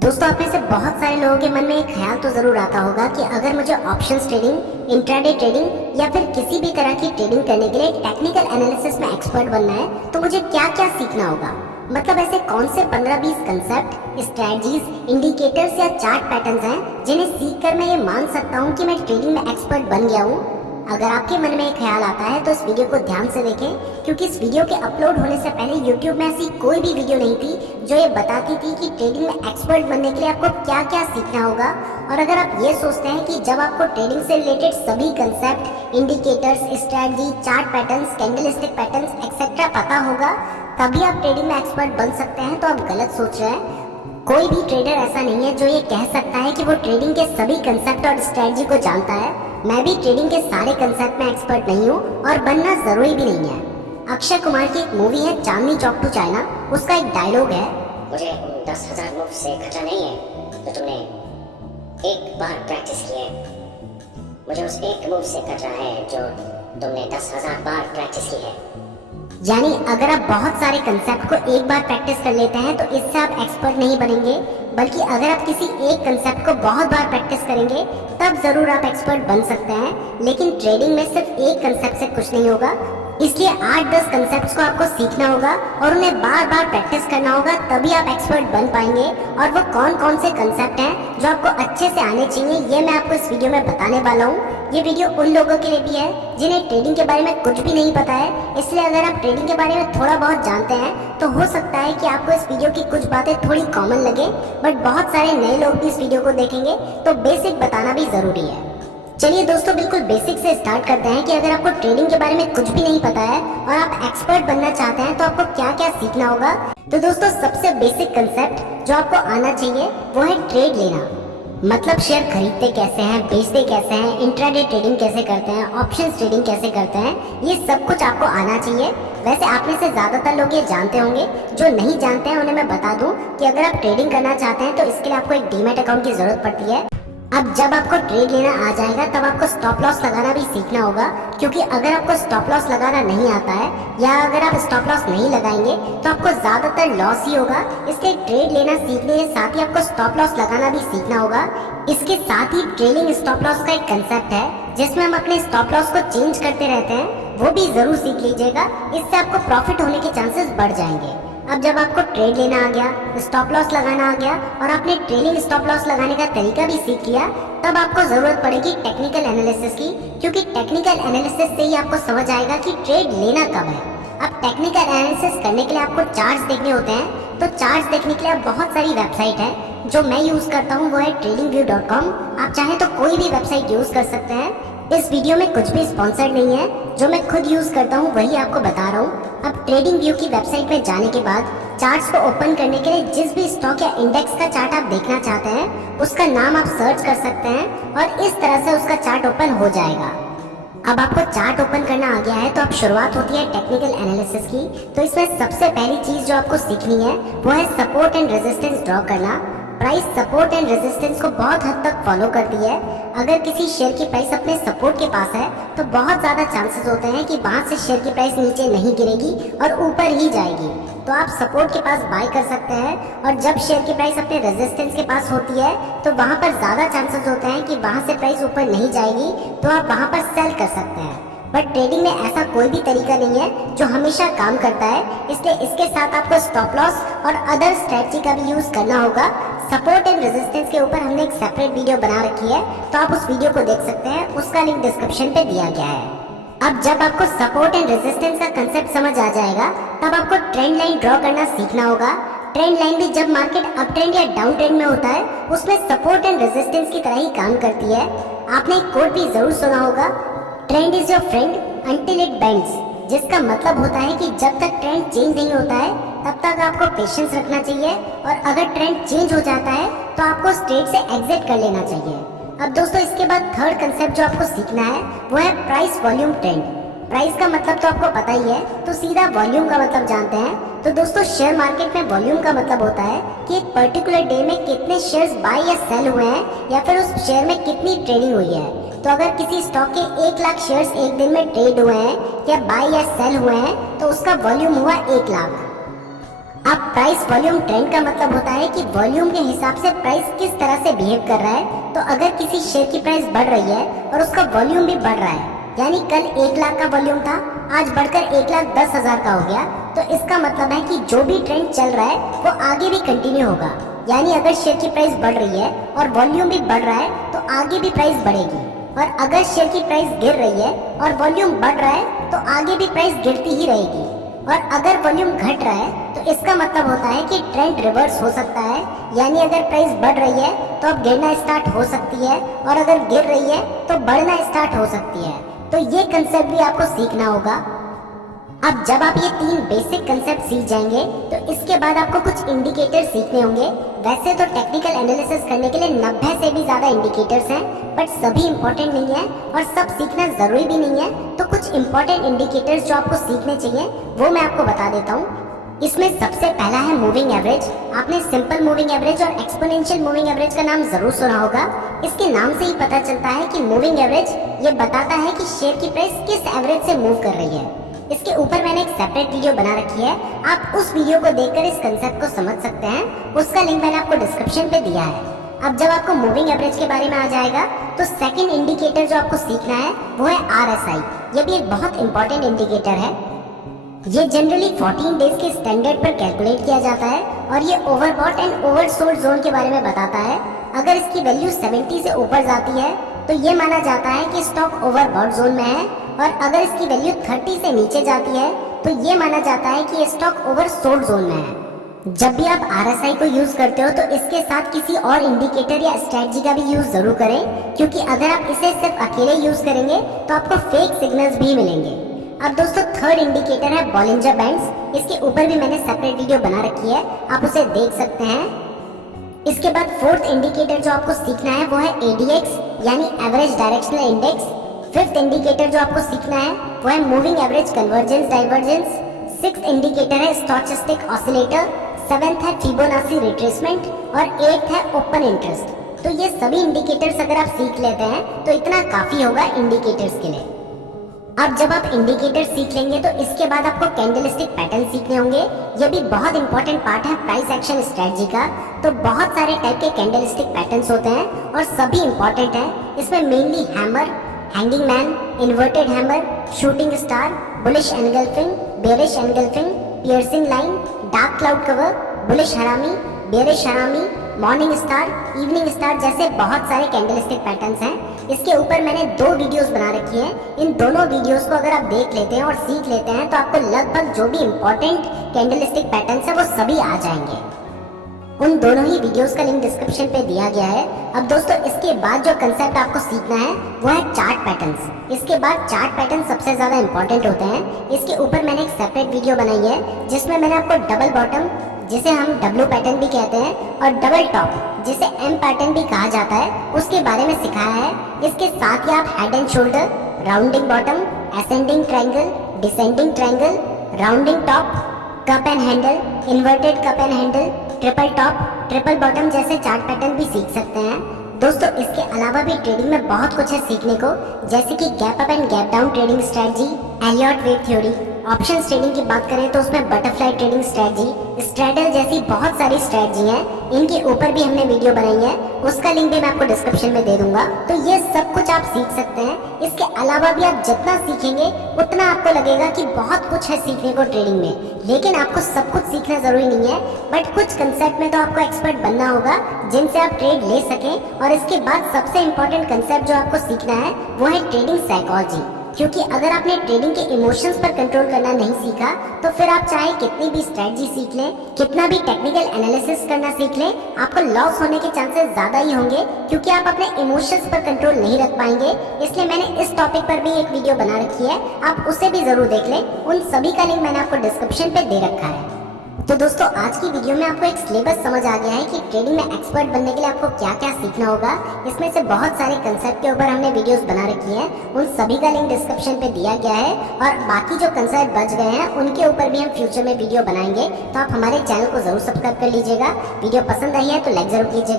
दोस्तों, आप में से बहुत सारे लोगों के मन में एक ख्याल तो जरूर आता होगा कि अगर मुझे ऑप्शंस ट्रेडिंग, इंट्राडे ट्रेडिंग या फिर किसी भी तरह की ट्रेडिंग करने के लिए टेक्निकल एनालिसिस में एक्सपर्ट बनना है तो मुझे क्या क्या सीखना होगा। मतलब ऐसे कौन से 15-20 कंसेप्ट, स्ट्रेटजीज, इंडिकेटर्स या चार्ट पैटर्न्स हैं जिन्हें सीखकर मैं ये मान सकता हूँ कि मैं ट्रेडिंग में एक्सपर्ट बन गया हूँ। अगर आपके मन में एक ख्याल आता है तो इस वीडियो को ध्यान से देखें, क्योंकि इस वीडियो के अपलोड होने से पहले YouTube में ऐसी कोई भी वीडियो नहीं थी जो ये बताती थी कि ट्रेडिंग में एक्सपर्ट बनने के लिए आपको क्या क्या सीखना होगा। और अगर आप ये सोचते हैं कि जब आपको ट्रेडिंग से रिलेटेड सभी concept, indicators, strategy, chart patterns, candlestick patterns etcetera पता होगा तभी आप ट्रेडिंग में एक्सपर्ट बन सकते हैं, तो आप गलत सोच रहे हैं। कोई भी ट्रेडर ऐसा नहीं है जो ये कह सकता है कि वो ट्रेडिंग के सभी कंसेप्ट और स्ट्रेटजी को जानता है। मैं भी ट्रेडिंग के सारे कंसेप्ट में एक्सपर्ट नहीं हूँ और बनना जरूरी भी नहीं है। अक्षय कुमार की एक मूवी है चांदनी चौक टू चाइना, उसका एक डायलॉग है, मुझे उन 10,000 मूव से खतरा नहीं है जो तुमने एक बार प्रैक्टिस की है। मुझे उस एक मूव से खतरा है जो तुमने 10,000 बार प्रैक्टिस की है। यानी अगर आप बहुत सारे कंसेप्ट को एक बार प्रैक्टिस कर लेते हैं तो इससे आप एक्सपर्ट नहीं बनेंगे, बल्कि अगर आप किसी एक कंसेप्ट को बहुत बार प्रैक्टिस करेंगे तब जरूर आप एक्सपर्ट बन सकते हैं। लेकिन ट्रेडिंग में सिर्फ एक कंसेप्ट से कुछ नहीं होगा, इसलिए 8-10 कंसेप्ट्स को आपको सीखना होगा और उन्हें बार बार प्रैक्टिस करना होगा, तभी आप एक्सपर्ट बन पाएंगे। और वो कौन कौन से कंसेप्ट हैं जो आपको अच्छे से आने चाहिए ये मैं आपको इस वीडियो में बताने वाला हूँ। ये वीडियो उन लोगों के लिए भी है जिन्हें ट्रेडिंग के बारे में कुछ भी नहीं पता है, इसलिए अगर आप ट्रेडिंग के बारे में थोड़ा बहुत जानते हैं तो हो सकता है कि आपको इस वीडियो की कुछ बातें थोड़ी कॉमन लगे, बट बहुत सारे नए लोग भी इस वीडियो को देखेंगे तो बेसिक बताना भी जरूरी है। चलिए दोस्तों, बिल्कुल बेसिक से स्टार्ट करते हैं कि अगर आपको ट्रेडिंग के बारे में कुछ भी नहीं पता है और आप एक्सपर्ट बनना चाहते हैं तो आपको क्या क्या सीखना होगा। तो दोस्तों, सबसे बेसिक कंसेप्ट जो आपको आना चाहिए वो है ट्रेड लेना। मतलब शेयर खरीदते कैसे हैं, बेचते कैसे हैं, इंट्राडे ट्रेडिंग कैसे करते हैं, ऑप्शंस ट्रेडिंग कैसे करते हैं, ये सब कुछ आपको आना चाहिए। वैसे आप में से ज्यादातर लोग ये जानते होंगे, जो नहीं जानते हैं उन्हें मैं बता दूं कि अगर आप ट्रेडिंग करना चाहते हैं तो इसके लिए आपको एक डीमैट अकाउंट की जरूरत पड़ती है। अब जब आपको ट्रेड लेना आ जाएगा तब आपको स्टॉप लॉस लगाना भी सीखना होगा, क्योंकि अगर आपको स्टॉप लॉस लगाना नहीं आता है या अगर आप स्टॉप लॉस नहीं लगाएंगे तो आपको ज्यादातर लॉस ही होगा। इसलिए ट्रेड लेना सीखने के साथ ही आपको स्टॉप लॉस लगाना भी सीखना होगा। इसके साथ ही ट्रेलिंग स्टॉप लॉस का एक कंसेप्ट है जिसमें हम अपने स्टॉप लॉस को चेंज करते रहते हैं, वो भी जरूर सीख लीजिएगा। इससे आपको प्रॉफिट होने के चांसेस बढ़ जाएंगे। अब जब आपको ट्रेड लेना आ गया, स्टॉप लॉस लगाना आ गया और आपने ट्रेलिंग स्टॉप लॉस लगाने का तरीका भी सीख लिया, तब आपको जरूरत पड़ेगी टेक्निकल एनालिसिस की, क्योंकि टेक्निकल एनालिसिस से ही आपको समझ आएगा कि ट्रेड लेना कब है। अब टेक्निकल एनालिसिस करने के लिए आपको चार्ट्स देखने होते हैं, तो चार्ट्स देखने के लिए आप बहुत सारी वेबसाइट है। जो मैं यूज करता हूँ वो है tradingview.com। आप चाहें तो कोई भी वेबसाइट यूज कर सकते हैं। इस वीडियो में कुछ भी स्पॉन्सर्ड नहीं है, जो मैं खुद यूज करता हूँ वही आपको बता रहा हूँ। अब ट्रेडिंग व्यू की वेबसाइट में जाने के बाद चार्ट्स को ओपन करने के लिए जिस भी स्टॉक या इंडेक्स का चार्ट आप देखना चाहते हैं उसका नाम आप सर्च कर सकते हैं और इस तरह से उसका चार्ट ओपन हो जाएगा। अब आपको चार्ट ओपन करना आ गया है तो अब शुरुआत होती है टेक्निकल एनालिसिस की। तो इसमें सबसे पहली चीज जो आपको सीखनी है वो है सपोर्ट एंड रेजिस्टेंस ड्रॉ करना। प्राइस सपोर्ट एंड रेजिस्टेंस को बहुत हद तक फॉलो करती है। अगर किसी शेयर की प्राइस अपने सपोर्ट के पास है तो बहुत ज्यादा चांसेस होते हैं कि वहां से शेयर की प्राइस नीचे नहीं गिरेगी और ऊपर ही जाएगी, तो आप सपोर्ट के पास बाय कर सकते हैं। और जब शेयर की प्राइस अपने रेजिस्टेंस के पास होती है तो वहां पर ज्यादा चांसेस होते हैं कि वहां से प्राइस ऊपर नहीं जाएगी, तो आप वहां पर सेल कर सकते हैं। बट ट्रेडिंग में ऐसा कोई भी तरीका नहीं है जो हमेशा काम करता है, इसलिए इसके साथ आपको स्टॉप लॉस और अदर स्ट्रेटजी का भी यूज करना होगा। सपोर्ट एंड रेजिस्टेंस के ऊपर हमने एक सेपरेट वीडियो बना रखी है, तो आप उस वीडियो को देख सकते हैं, उसका लिंक डिस्क्रिप्शन पे दिया गया है। अब जब आपको सपोर्ट एंड रेजिस्टेंस का कंसेप्ट समझ आ जाएगा तब आपको ट्रेंड लाइन ड्रॉ करना सीखना होगा। ट्रेंड लाइन भी जब मार्केट अप ट्रेंड या डाउन ट्रेंड में होता है उसमें सपोर्ट एंड रेजिस्टेंस की तरह ही काम करती है। आपने एक कोट भी जरूर सुना होगा, trend is your friend until it bends, जिसका मतलब होता है कि जब तक ट्रेंड चेंज नहीं होता है तब तक आपको पेशेंस रखना चाहिए, और अगर ट्रेंड चेंज हो जाता है तो आपको स्ट्रेट से एग्जिट कर लेना चाहिए। अब दोस्तों, इसके बाद थर्ड कंसेप्ट जो आपको सीखना है वो है प्राइस वॉल्यूम ट्रेंड। प्राइस का मतलब तो आपको पता ही है, तो सीधा वॉल्यूम का मतलब जानते हैं। तो दोस्तों, शेयर मार्केट में वॉल्यूम का मतलब होता है कि एक पर्टिकुलर डे में कितने शेयर्स बाय या सेल हुए हैं या फिर उस शेयर में कितनी ट्रेडिंग हुई है। तो अगर किसी स्टॉक के 1 लाख शेयर्स एक दिन में ट्रेड हुए हैं या बाय या सेल हुए हैं तो उसका वॉल्यूम हुआ 1 लाख। अब प्राइस वॉल्यूम ट्रेंड का मतलब होता है कि वॉल्यूम के हिसाब से प्राइस किस तरह से बिहेव कर रहा है। तो अगर किसी शेयर की प्राइस बढ़ रही है और उसका वॉल्यूम भी बढ़ रहा है, यानी कल 1 लाख का वॉल्यूम था, आज बढ़कर 1,10,000 का हो गया, तो इसका मतलब है कि जो भी ट्रेंड चल रहा है वो आगे भी कंटिन्यू होगा। यानी अगर शेयर की प्राइस बढ़ रही है और वॉल्यूम भी बढ़ रहा है तो आगे भी प्राइस बढ़ेगी, और अगर शेयर की प्राइस गिर रही है और वॉल्यूम बढ़ रहा है तो आगे भी प्राइस गिरती ही रहेगी। और अगर वॉल्यूम घट रहा है तो इसका मतलब होता है कि ट्रेंड रिवर्स हो सकता है। यानी अगर प्राइस बढ़ रही है तो अब गिरना स्टार्ट हो सकती है, और अगर गिर रही है तो बढ़ना स्टार्ट हो सकती है। तो ये कंसेप्ट भी आपको सीखना होगा। अब जब आप ये 3 बेसिक कंसेप्ट सीख जाएंगे तो इसके बाद आपको कुछ इंडिकेटर सीखने होंगे। वैसे तो टेक्निकल एनालिसिस करने के लिए 90 से भी ज्यादा इंडिकेटर्स हैं, बट सभी इंपॉर्टेंट नहीं है और सब सीखना जरूरी भी नहीं है। तो कुछ इंपॉर्टेंट इंडिकेटर्स जो आपको सीखने चाहिए वो मैं आपको बता देता हूँ। इसमें सबसे पहला है मूविंग एवरेज। आपने सिंपल मूविंग एवरेज और एक्सपोनेंशियल मूविंग एवरेज का नाम जरूर सुना होगा। इसके नाम से ही पता चलता है कि मूविंग एवरेज ये बताता है कि शेयर की प्राइस किस एवरेज से मूव कर रही है। इसके ऊपर मैंने एक सेपरेट वीडियो बना रखी है, आप उस वीडियो को देखकर इस कंसेप्ट को समझ सकते हैं। उसका लिंक मैंने आपको डिस्क्रिप्शन पे दिया है। अब जब आपको मूविंग एवरेज के बारे में आ जाएगा तो सेकंड इंडिकेटर जो आपको सीखना है वो है RSI। ये भी एक बहुत इंपॉर्टेंट इंडिकेटर है। ये जनरली 14 डेज के स्टैंडर्ड पर कैलकुलेट किया जाता है और ये ओवरबॉट एंड ओवरसोल्ड जोन के बारे में बताता है। अगर इसकी वैल्यू 70 से ऊपर जाती है तो ये माना जाता है कि स्टॉक ओवरबॉट जोन में है, और अगर इसकी वैल्यू 30 से नीचे जाती है तो ये माना जाता है कि ये स्टॉक ओवरसोल्ड जोन में है। जब भी आप RSI को यूज करते हो तो इसके साथ किसी और इंडिकेटर या स्ट्रेटजी का भी यूज जरूर करें, क्योंकि अगर आप इसे सिर्फ अकेले यूज करेंगे तो आपको फेक सिग्नल्स भी मिलेंगे। अब दोस्तों थर्ड इंडिकेटर है बॉलिंजर बैंड्स। इसके ऊपर भी मैंने सेपरेट वीडियो बना रखी है, आप उसे देख सकते हैं। इसके बाद फोर्थ इंडिकेटर जो आपको सीखना है वो है ADX यानी average directional index. Fifth indicator जो आपको सीखना है वो है moving average convergence divergence. Sixth indicator है स्टोचस्टिक ऑसिलेटर। सेवेंथ है फिबोनाची रिट्रेसमेंट और एट्थ है ओपन इंटरेस्ट। तो ये सभी इंडिकेटर्स अगर आप सीख लेते हैं तो इतना काफी होगा इंडिकेटर्स के लिए। अब जब आप इंडिकेटर सीख लेंगे तो इसके बाद आपको कैंडलस्टिक पैटर्न सीखने होंगे। ये भी बहुत इंपॉर्टेंट पार्ट है प्राइस एक्शन स्ट्रेटजी का। तो बहुत सारे टाइप के कैंडलस्टिक पैटर्न्स होते हैं और सभी इंपॉर्टेंट हैं। इसमें mainly hammer, hanging man, inverted hammer, shooting star, bullish engulfing, bearish engulfing, piercing line, dark cloud cover, bullish हरामी, बेरिश हरामी, मॉर्निंग स्टार, इवनिंग स्टार जैसे बहुत सारे कैंडलस्टिक पैटर्न्स हैं। इसके ऊपर मैंने 2 वीडियोस बना रखी हैं। इन दोनों वीडियोस को अगर आप देख लेते हैं और सीख लेते हैं तो आपको लगभग जो भी इंपॉर्टेंट कैंडलस्टिक पैटर्न्स है वो सभी आ जाएंगे। उन दोनों ही वीडियोस का लिंक डिस्क्रिप्शन पे दिया गया है। अब दोस्तों इसके बाद जो कंसेप्ट आपको सीखना है वो है चार्ट पैटर्न्स। इसके बाद चार्ट पैटर्न सबसे ज्यादा इंपॉर्टेंट होते हैं। इसके ऊपर मैंने एक सेपरेट वीडियो बनाई है जिसमें मैंने आपको डबल बॉटम जिसे हम W पैटर्न भी कहते हैं और डबल टॉप जिसे M पैटर्न भी कहा जाता है उसके बारे में सिखाया है। इसके साथ ही आप head and shoulder, rounding bottom, ascending triangle, descending triangle, rounding top, cup and handle, inverted cup and handle, triple top, triple bottom जैसे चार्ट पैटर्न भी सीख सकते हैं। दोस्तों इसके अलावा भी ट्रेडिंग में बहुत कुछ है सीखने को, जैसे कि gap up and gap down trading strategy, Elliott wave theory. Options trading की बात करें तो उसमें बटरफ्लाई ट्रेडिंग स्ट्रेटजी, स्ट्रैडल जैसी बहुत सारी स्ट्रेटजी हैं। इनके ऊपर भी हमने वीडियो बनाई है, उसका लिंक भी मैं आपको डिस्क्रिप्शन में दे दूंगा। तो ये सब कुछ आप सीख सकते हैं। इसके अलावा भी आप जितना सीखेंगे उतना आपको लगेगा कि बहुत कुछ है सीखने को ट्रेडिंग में, लेकिन आपको सब कुछ सीखना जरूरी नहीं है। बट कुछ कंसेप्ट में तो आपको एक्सपर्ट बनना होगा जिनसे आप ट्रेड ले सकें। और इसके बाद सबसे इंपॉर्टेंट कंसेप्ट जो आपको सीखना है वो है ट्रेडिंग साइकोलॉजी, क्योंकि अगर आपने ट्रेडिंग के इमोशंस पर कंट्रोल करना नहीं सीखा तो फिर आप चाहे कितनी भी स्ट्रेटजी सीख लें, कितना भी टेक्निकल एनालिसिस करना सीख लें, आपको लॉस होने के चांसेस ज्यादा ही होंगे, क्योंकि आप अपने इमोशंस पर कंट्रोल नहीं रख पाएंगे। इसलिए मैंने इस टॉपिक पर भी एक वीडियो बना रखी है, आप उसे भी जरूर देख लें। उन सभी का लिंक मैंने आपको डिस्क्रिप्शन पे दे रखा है। तो दोस्तों आज की वीडियो में आपको एक सिलेबस समझ आ गया है कि ट्रेडिंग में एक्सपर्ट बनने के लिए आपको क्या क्या सीखना होगा। इसमें से बहुत सारे कंसेप्ट के ऊपर हमने वीडियोस बना रखी हैं, उन सभी का लिंक डिस्क्रिप्शन पे दिया गया है। और बाकी जो कंसेप्ट बच गए हैं उनके ऊपर भी हम फ्यूचर में वीडियो बनाएंगे, तो आप हमारे चैनल को जरूर सब्सक्राइब कर लीजिएगा। वीडियो पसंद आई है तो लाइक जरूर कीजिएगा।